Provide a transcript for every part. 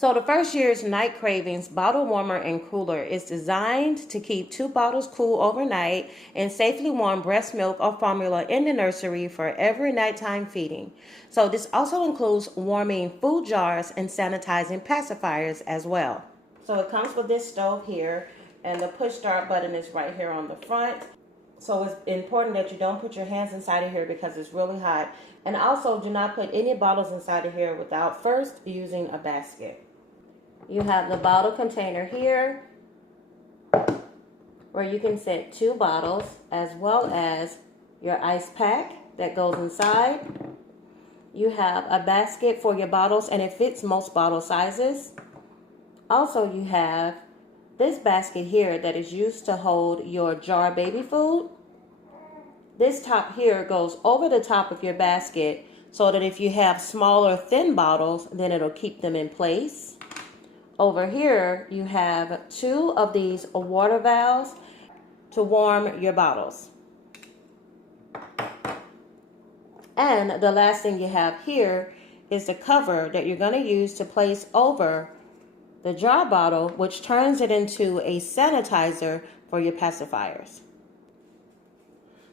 So the first year's night cravings bottle warmer and cooler is designed to keep 2 bottles cool overnight and safely warm breast milk or formula in the nursery for every nighttime feeding. So this also includes warming food jars and sanitizing pacifiers as well. So it comes with this stove here, and the push start button is right here on the front. So it's important that you don't put your hands inside of here because it's really hot. And also do not put any bottles inside of here without first using a basket. You have the bottle container here where you can set 2 bottles as well as your ice pack that goes inside. You have a basket for your bottles and it fits most bottle sizes. Also you have this basket here that is used to hold your jar baby food. This top here goes over the top of your basket so that if you have smaller thin bottles, then it'll keep them in place. Over here, you have 2 of these water valves to warm your bottles. And the last thing you have here is the cover that you're going to use to place over the jar bottle, which turns it into a sanitizer for your pacifiers.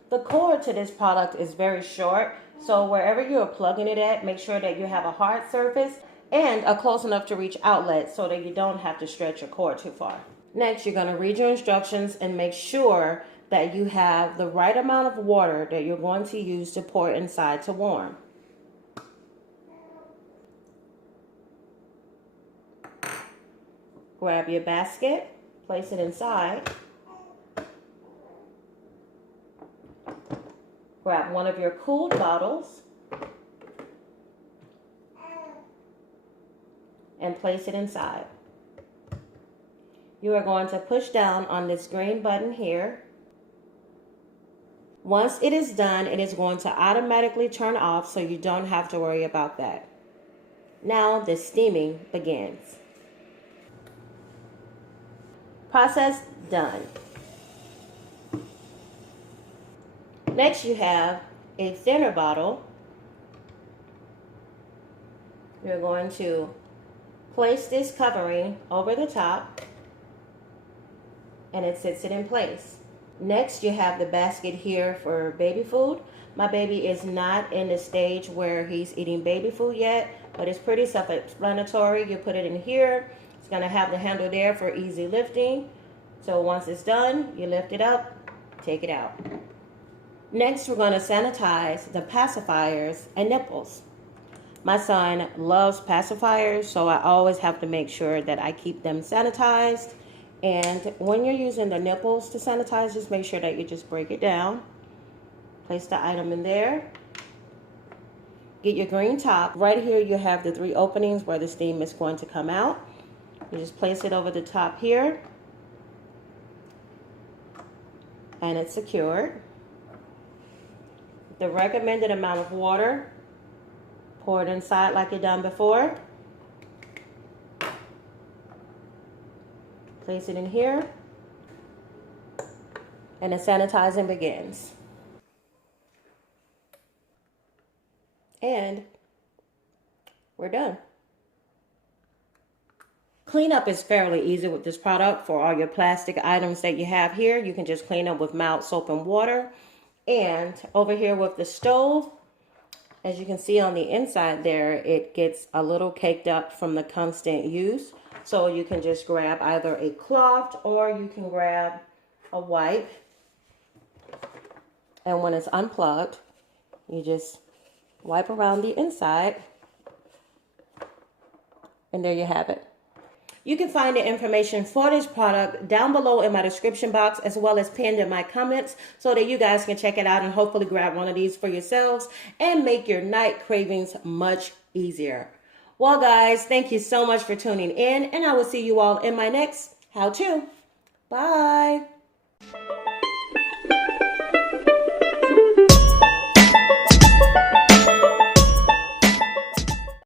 The cord to this product is very short, so wherever you're plugging it at, make sure that you have a hard surface and a close enough to reach outlet so that you don't have to stretch your cord too far. Next, you're going to read your instructions and make sure that you have the right amount of water that you're going to use to pour inside to warm. Grab your basket, place it inside. Grab one of your cooled bottles and place it inside. You are going to push down on this green button here. Once it is done, it is going to automatically turn off so you don't have to worry about that. Now the steaming begins. Process done. Next you have a thinner bottle. You're going to place this covering over the top and it sits it in place. Next you have the basket here for baby food. My baby is not in the stage where he's eating baby food yet, but it's pretty self-explanatory. You put it in here. It's going to have the handle there for easy lifting. So once it's done, you lift it up, take it out. Next, we're going to sanitize the pacifiers and nipples. My son loves pacifiers, so I always have to make sure that I keep them sanitized. And when you're using the nipples to sanitize, just make sure that you just break it down. Place the item in there. Get your green top. Right here you have the 3 openings where the steam is going to come out. You just place it over the top here. And it's secured. The recommended amount of water, pour it inside like you've done before. Place it in here. And the sanitizing begins. And we're done. Cleanup is fairly easy with this product. For all your plastic items that you have here, you can just clean up with mild soap and water. And over here with the stove, as you can see on the inside there, it gets a little caked up from the constant use. So you can just grab either a cloth or you can grab a wipe. And when it's unplugged, you just wipe around the inside. And there you have it. You can find the information for this product down below in my description box as well as pinned in my comments so that you guys can check it out and hopefully grab one of these for yourselves and make your night cravings much easier. Well, guys, thank you so much for tuning in and I will see you all in my next how-to. Bye.